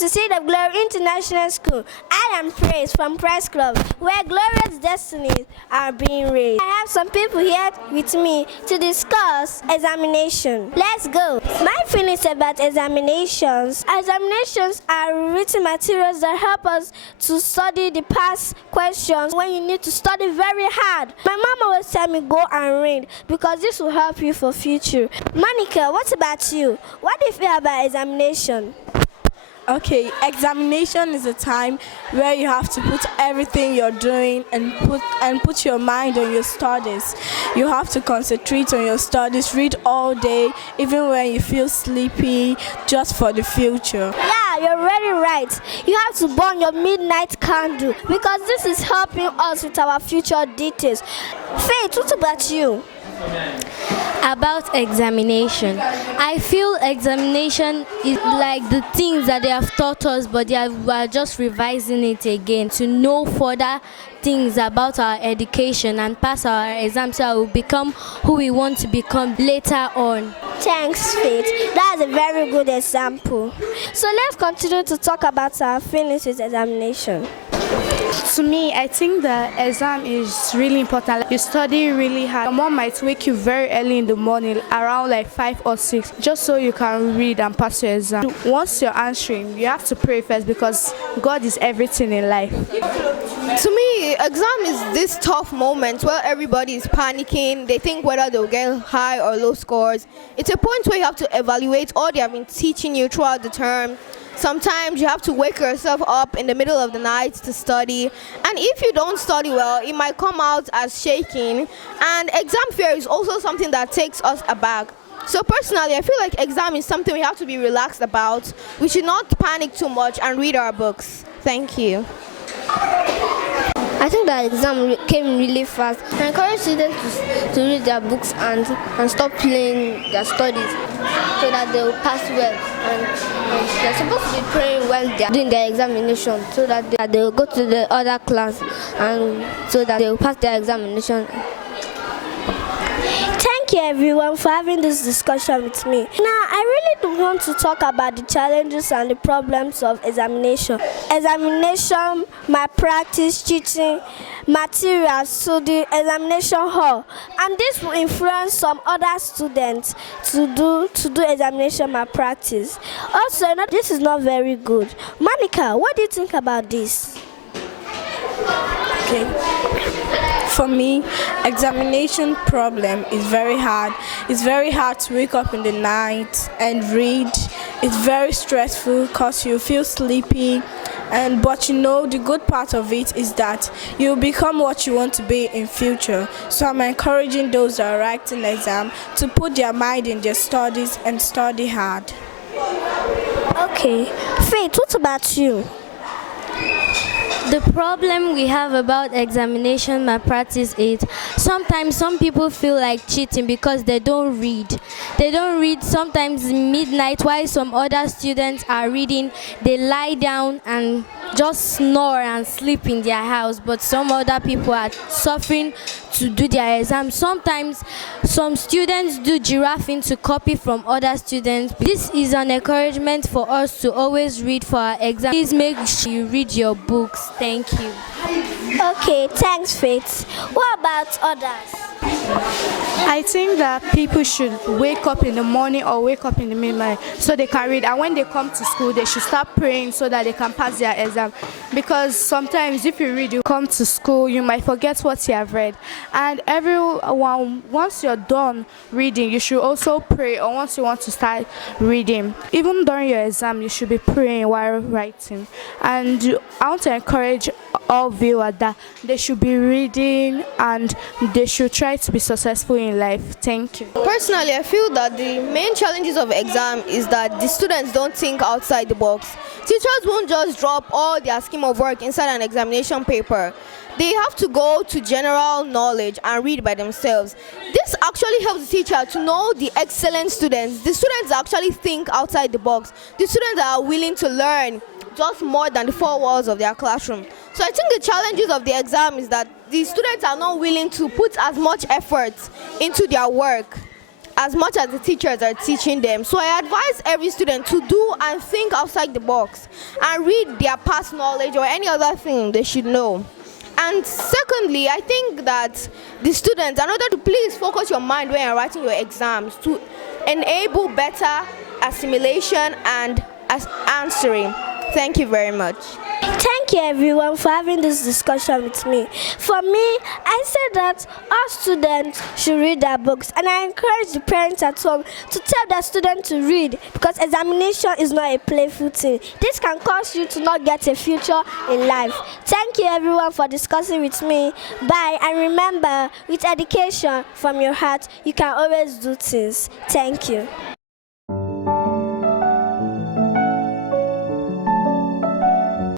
to Seed of Glory International School. I am Praise from Press Club, where glorious destinies are being raised. I have some people here with me to discuss examination. Let's go. My feelings about examinations. Examinations are written materials that help us to study the past questions when you need to study very hard. My mom always tell me go and read because this will help you for future. Monica, what about you? What do you feel about examination? Okay, examination is a time where you have to put everything you're doing and put your mind on your studies. You have to concentrate on your studies, read all day, even when you feel sleepy, just for the future. Yeah, you're very right. You have to burn your midnight candle because this is helping us with our future details. Faith, what about you? About examination, I feel examination is like the things that they have taught us, but we are just revising it again to know further things about our education and pass our exams so we will become who we want to become later on. Thanks, Faith. That's a very good example. So let's continue to talk about our feelings with examination. To me, I think the exam is really important. You study really hard. Your mom might wake you very early in the morning, around like 5 or 6, just so you can read and pass your exam. Once you're answering, you have to pray first because God is everything in life. To me, exam is this tough moment where everybody is panicking. They think whether they'll get high or low scores. It's a point where you have to evaluate all they have been teaching you throughout the term. Sometimes you have to wake yourself up in the middle of the night to study. And if you don't study well, it might come out as shaking. And exam fear is also something that takes us aback. So personally, I feel like exam is something we have to be relaxed about. We should not panic too much and read our books. Thank you. I think that exam came really fast. I encourage students to read their books and stop playing their studies so that they will pass well. And they're supposed to be praying while they are doing their examination so that they will go to the other class and so that they will pass their examination. Thank you everyone for having this discussion with me. Now, I really don't want to talk about the challenges and the problems of examination. Examination, malpractice, cheating, materials to the examination hall. And this will influence some other students to do examination malpractice. Also, this is not very good. Monica, what do you think about this? Okay. For me, examination problem is very hard. It's very hard to wake up in the night and read. It's very stressful because you feel sleepy. But the good part of it is that you become what you want to be in future. So I'm encouraging those that are writing exam to put their mind in their studies and study hard. Okay. Faith, what about you? The problem we have about examination malpractice is sometimes some people feel like cheating because they don't read. They don't read sometimes midnight while some other students are reading. They lie down and just snore and sleep in their house, but some other people are suffering to do their exam. Sometimes some students do giraffing to copy from other students. This is an encouragement for us to always read for our exam. Please make sure you read your books. Thank you. Okay, thanks, Faith. What about others? I think that people should wake up in the morning or wake up in the midnight so they can read. And when they come to school, they should start praying so that they can pass their exam. Because sometimes if you read, you come to school, you might forget what you have read. And everyone, once you're done reading, you should also pray. Or once you want to start reading, even during your exam, you should be praying while writing. And I want to encourage all viewers that they should be reading and they should try to be successful in life. Thank you. Personally, I feel that the main challenges of exam is that the students don't think outside the box. Teachers won't just drop all their scheme of work inside an examination paper. They have to go to general knowledge and read by themselves. This actually helps the teacher to know the excellent students. The students that actually think outside the box. The students that are willing to learn just more than the four walls of their classroom. So I think the challenges of the exam is that the students are not willing to put as much effort into their work as much as the teachers are teaching them. So I advise every student to do and think outside the box and read their past knowledge or any other thing they should know. And secondly, I think that the students, in order to please focus your mind when you're writing your exams, to enable better assimilation and answering. Thank you very much. Thank you everyone for having this discussion with me. For me, I said that all students should read their books, and I encourage the parents at home to tell their students to read, because examination is not a playful thing. This can cause you to not get a future in life. Thank you everyone for discussing with me. Bye, and remember, with education from your heart, you can always do things. Thank you.